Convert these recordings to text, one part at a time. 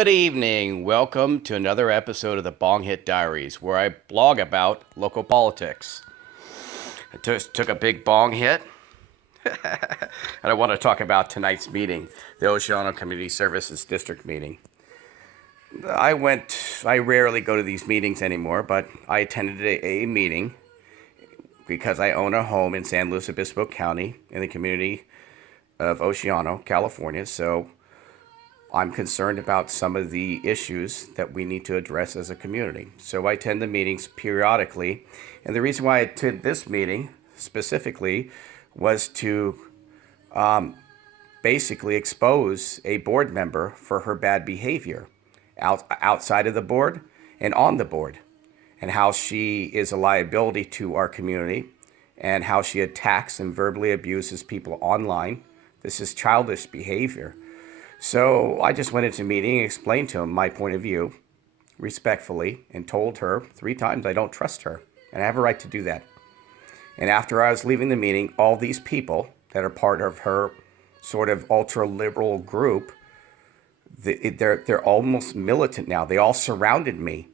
Good evening. Welcome to another episode of the Bong Hit Diaries, where I blog about local politics. I just took a big bong hit, and I want to talk about tonight's meeting, the Oceano Community Services District meeting. I rarely go to these meetings anymore, but I attended a meeting because I own a home in San Luis Obispo County in the community of Oceano, California, so I'm concerned about some of the issues that we need to address as a community. So I attend the meetings periodically. And the reason why I attend this meeting specifically was to basically expose a board member for her bad behavior outside of the board and on the board, and how she is a liability to our community and how she attacks and verbally abuses people online. This is childish behavior. So I just went into a meeting and explained to him my point of view respectfully and told her 3 times I don't trust her and I have a right to do that. And after I was leaving the meeting, all these people that are part of her sort of ultra-liberal group, they're almost militant now. They all surrounded me.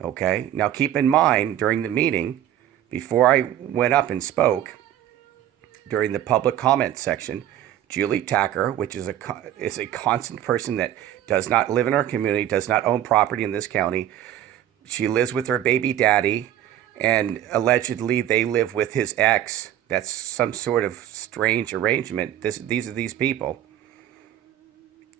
Okay? Now keep in mind, during the meeting, before I went up and spoke, during the public comment section, Julie Tacker, which is a constant person that does not live in our community, does not own property in this county. She lives with her baby daddy, and allegedly they live with his ex. That's some sort of strange arrangement. These are these people.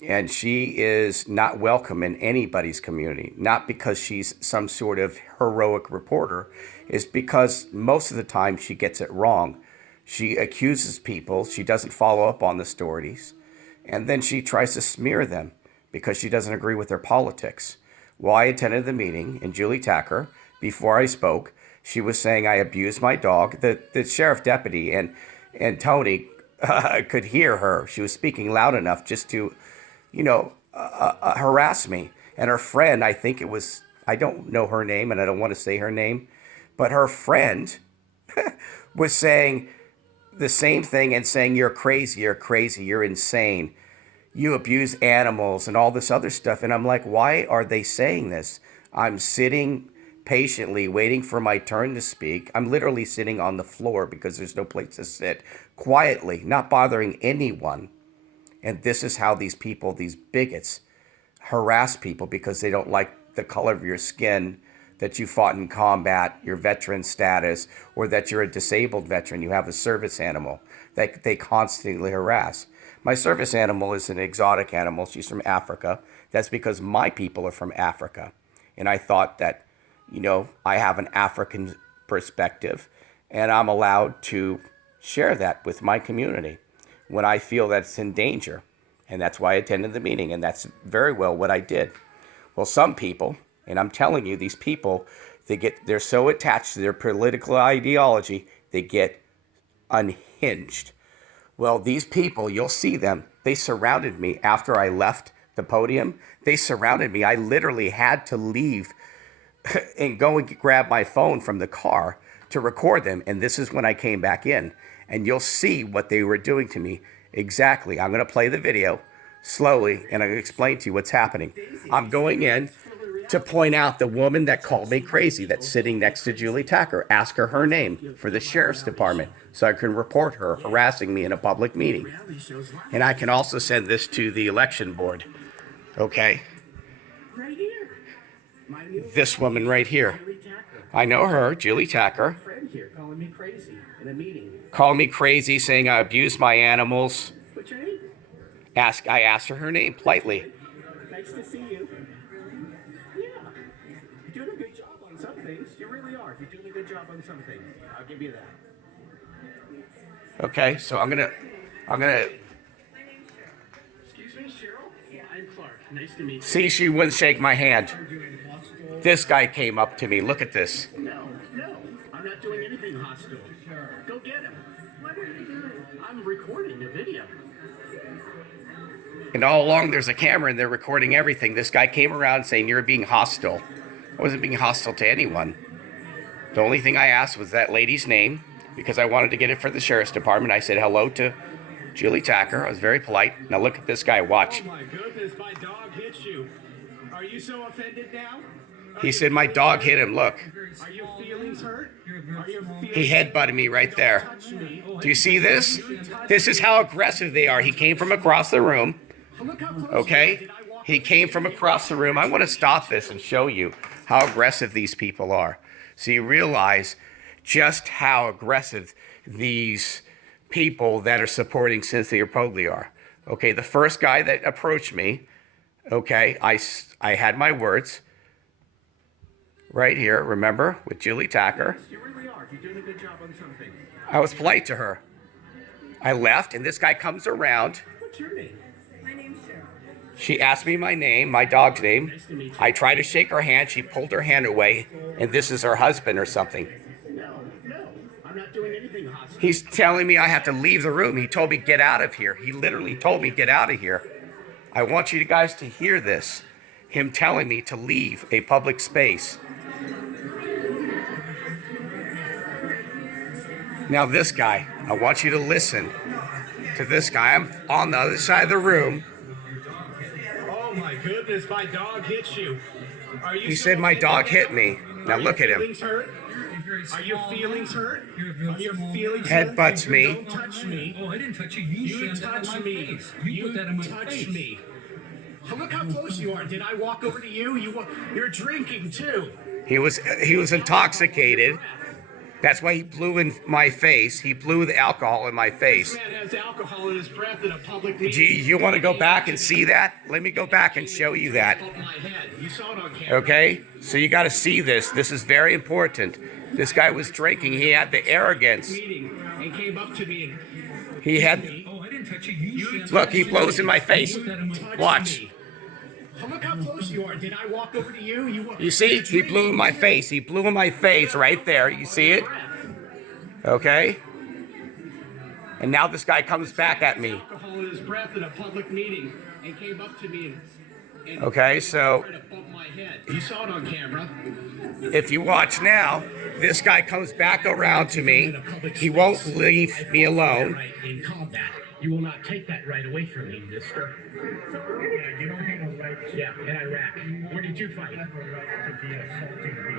And she is not welcome in anybody's community, not because she's some sort of heroic reporter. It's because most of the time she gets it wrong. She accuses people, she doesn't follow up on the stories, and then she tries to smear them because she doesn't agree with their politics. Well, I attended the meeting, and Julie Tacker, before I spoke, she was saying I abused my dog. The sheriff deputy and Tony could hear her. She was speaking loud enough just to, harass me. And her friend, I don't know her name, and I don't want to say her name, but her friend was saying the same thing and saying, you're crazy, you're insane, you abuse animals and all this other stuff. And I'm like, why are they saying this? I'm sitting patiently waiting for my turn to speak. I'm literally sitting on the floor because there's no place to sit, quietly, not bothering anyone. And this is how these people, these bigots, harass people because they don't like the color of your skin, that you fought in combat, your veteran status, or that you're a disabled veteran, you have a service animal. They constantly harass. My service animal is an exotic animal. She's from Africa. That's because my people are from Africa. And I thought that, I have an African perspective, and I'm allowed to share that with my community when I feel that it's in danger. And that's why I attended the meeting, and that's very well what I did. Well, some people, and I'm telling you, these people, they're so attached to their political ideology, they get unhinged. Well, these people, you'll see them. They surrounded me after I left the podium. They surrounded me. I literally had to leave and go and grab my phone from the car to record them. And this is when I came back in. And you'll see what they were doing to me exactly. I'm going to play the video slowly, and I'll explain to you what's happening. I'm going in to point out the woman that called me crazy that's sitting next to Julie Tacker. Ask her name for the sheriff's department so I can report her harassing me in a public meeting. And I can also send this to the election board. Okay? This woman right here. I know her, Julie Tacker. Calling me crazy, saying I abuse my animals. I asked her name politely. Nice to see you. You're doing a good job on some things. You really are. You're doing a good job on some things. I'll give you that. Okay, so I'm gonna. Excuse me, Cheryl? I'm Clark. Nice to meet you. See, she wouldn't shake my hand. This guy came up to me. Look at this. No, I'm not doing anything hostile. Go get him. What are you doing? I'm recording a video. And all along there's a camera and they're recording everything. This guy came around saying you're being hostile. I wasn't being hostile to anyone. The only thing I asked was that lady's name because I wanted to get it for the sheriff's department. I said hello to Julie Tacker. I was very polite. Now look at this guy. Watch. Oh my goodness, my dog hit you. Are you so offended now? He said my dog hit him. Look, Are your feelings hurt? Are your feelings he headbutted me right there. touch me? Do you see this? This is how aggressive they are. He came from across the room. Look how close Okay? He came from across the room. I want to stop this and show you how aggressive these people are. So you realize just how aggressive these people that are supporting Cynthia Replogle are. Okay, the first guy that approached me, okay, I had my words right here, remember, with Julie Tacker. You really are. You're doing a good job on something. I was polite to her. I left, and this guy comes around. What's your name? My name's Cheryl. She asked me my name, my dog's name. Nice to meet you. I tried to shake her hand. She pulled her hand away, and this is her husband or something. No. I'm not doing anything hostile. He's telling me I have to leave the room. He told me, get out of here. He literally told me, get out of here. I want you guys to hear this. Him telling me to leave a public space. Now this guy, I want you to listen to this guy. I'm on the other side of the room. Oh my goodness, my dog hit you. Are you He said my dog hit me. Now look at him. Feelings hurt? Are your feelings hurt? Are your feelings Headbutts hurt? me. Don't touch me. Oh, I didn't touch you. You slammed that in touch my me. face. You put that in my touch face. me. Look how close you are. Did I walk over to you? You're drinking too. He was intoxicated. That's why he blew in my face. He blew the alcohol in my face. This man has alcohol in his breath in a public meeting. Gee, you want to go back and see that? Let me go back and show you that. Above my head. You saw it on camera. Okay? So you got to see this. This is very important. This guy was drinking. He had the arrogance. Meeting and came up to me and He had. Oh, I didn't touch you. You slammed Look, that he in my blows in my face. You put that in my touched Watch. me. Look how close you are. Did I walk over to you? You see? He blew in my face. He blew in my face right there. You see it? Okay? And now this guy comes back at me. Alcohol in his breath in a public meeting and came up to me and Okay, so right above my head. You saw it on camera. if you watch now, this guy comes back around to me. He won't leave me alone. Right in combat. You will not take that right away from me, mister. Yeah, you don't have a right. Yeah, in Iraq. Where did you fight?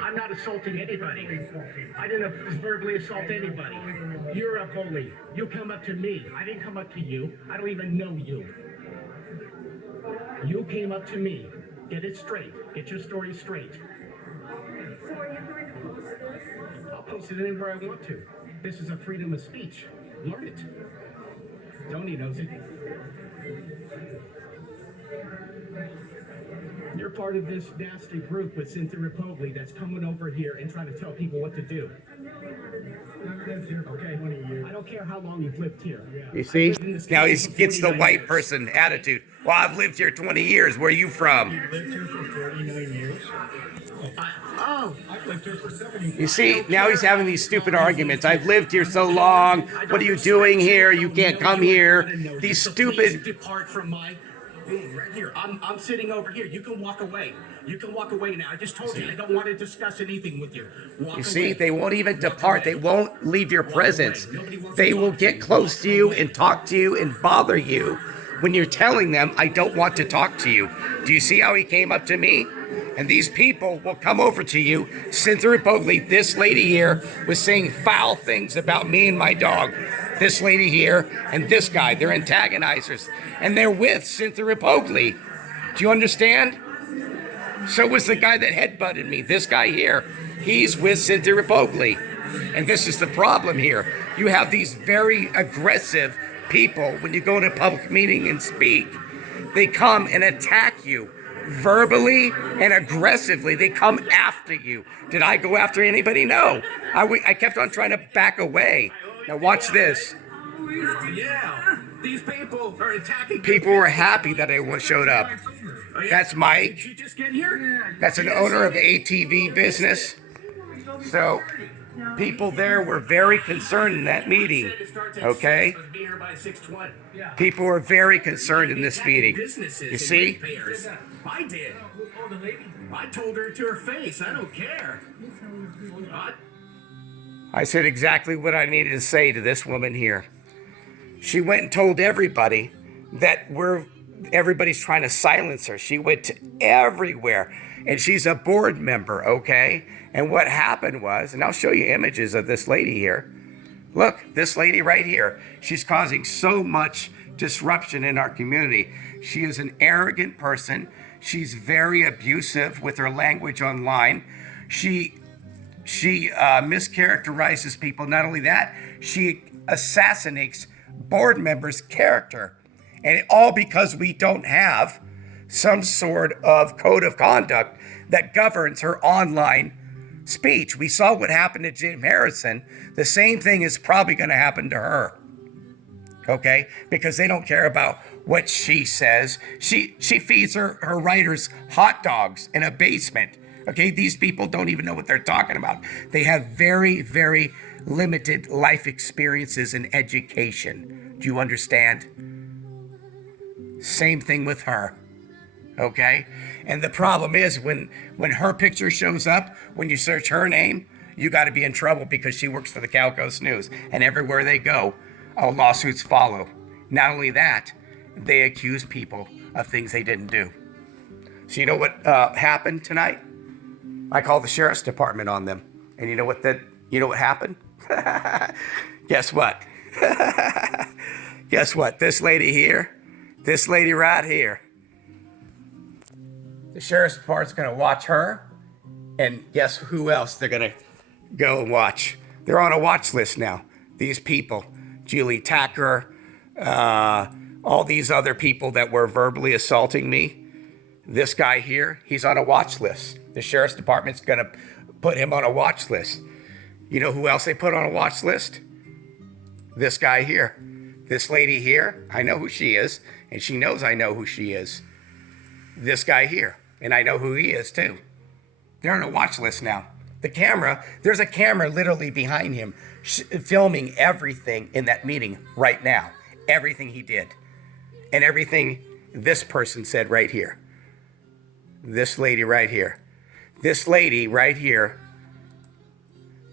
I'm not assaulting anybody. I didn't verbally assault anybody. You're a bully. You come up to me. I didn't come up to you. I don't even know you. You came up to me. Get it straight. Get your story straight. So are you going to post this? I'll post it anywhere I want to. This is a freedom of speech. Learn it. Tony knows it. You're part of this nasty group with Cynthia Replogle that's coming over here and trying to tell people what to do. I've lived here for 20 years. I don't care how long you've lived here. You see? I've lived in this Now he country for gets the 49 white years. person attitude. Well, I've lived here 20 years. Where are you from? Lived here for 49 years. I've lived here for 70 years. You see? Now he's having these stupid arguments. I've lived here so long. What are you doing here? You can't come here. These So please stupid. depart from my right here. I'm sitting over here. You can walk away. You can walk away now. I just told you I don't want to discuss anything with you. Walk You see? away. They won't even depart. They won't leave your presence. They will get close to you and talk to you and bother you when you're telling them, I don't want to talk to you. Do you see how he came up to me? And these people will come over to you. Cynthia Replogle, this lady here, was saying foul things about me and my dog. This lady here and this guy, they're antagonizers. And they're with Cynthia Replogle. Do you understand? So was the guy that headbutted me. This guy here, he's with Cynthia Replogle. And this is the problem here. You have these very aggressive people when you go into a public meeting and speak. They come and attack you verbally and aggressively. They come after you. Did I go after anybody? No. I kept on trying to back away. Now watch this. Yeah. These people are attacking. People were happy that I showed up. Oh, yeah. That's Mike. Did you just get here? That's an owner of ATV business. So people there were very concerned in that meeting. Okay? Be here by 6:20. Yeah. People were very concerned in this meeting. Businesses You and see? ratepayers. I did. I told her to her face. I don't care. I said exactly what I needed to say to this woman here. She went and told everybody that everybody's trying to silence her. She went to everywhere, and she's a board member, okay? And what happened was, and I'll show you images of this lady here. Look, this lady right here. She's causing so much disruption in our community. She is an arrogant person. She's very abusive with her language online. She mischaracterizes people. Not only that, she assassinates board members' character. And all because we don't have some sort of code of conduct that governs her online speech. We saw what happened to Jim Harrison. The same thing is probably going to happen to her. Okay? Because they don't care about what she says. She feeds her writers hot dogs in a basement. Okay? These people don't even know what they're talking about. They have very, very limited life experiences and education. Do you understand? Same thing with her. Okay? And the problem is when her picture shows up, when you search her name, you got to be in trouble because she works for the Calcos News. And everywhere they go, lawsuits follow. Not only that, they accuse people of things they didn't do. So you know what happened tonight? I called the sheriff's department on them. And you know what happened? Guess what? Guess what? This lady right here. The sheriff's department's going to watch her, and guess who else they're going to go and watch? They're on a watch list now. These people, Julie Tacker, all these other people that were verbally assaulting me. This guy here, he's on a watch list. The sheriff's department's going to put him on a watch list. You know who else they put on a watch list? This guy here. This lady here, I know who she is, and she knows I know who she is. This guy here, and I know who he is too. They're on a watch list now. There's a camera literally behind him filming everything in that meeting right now. Everything he did. And everything this person said right here. This lady right here. This lady right here,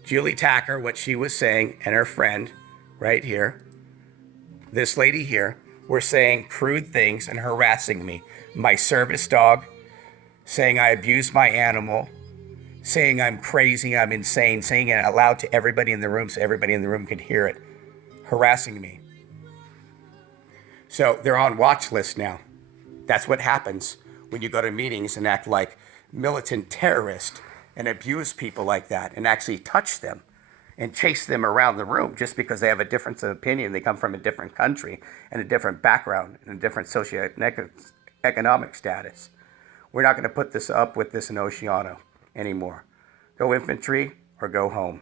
Julie Tacker, what she was saying, and her friend right here. This lady here were saying crude things and harassing me. My service dog, saying I abuse my animal, saying I'm crazy, I'm insane, saying it out loud to everybody in the room so everybody in the room could hear it, harassing me. So they're on watch list now. That's what happens when you go to meetings and act like militant terrorist and abuse people like that and actually touch them and chase them around the room just because they have a difference of opinion. They come from a different country and a different background and a different socioeconomic status. We're not going to put this up with this in Oceano anymore. Go infantry or go home.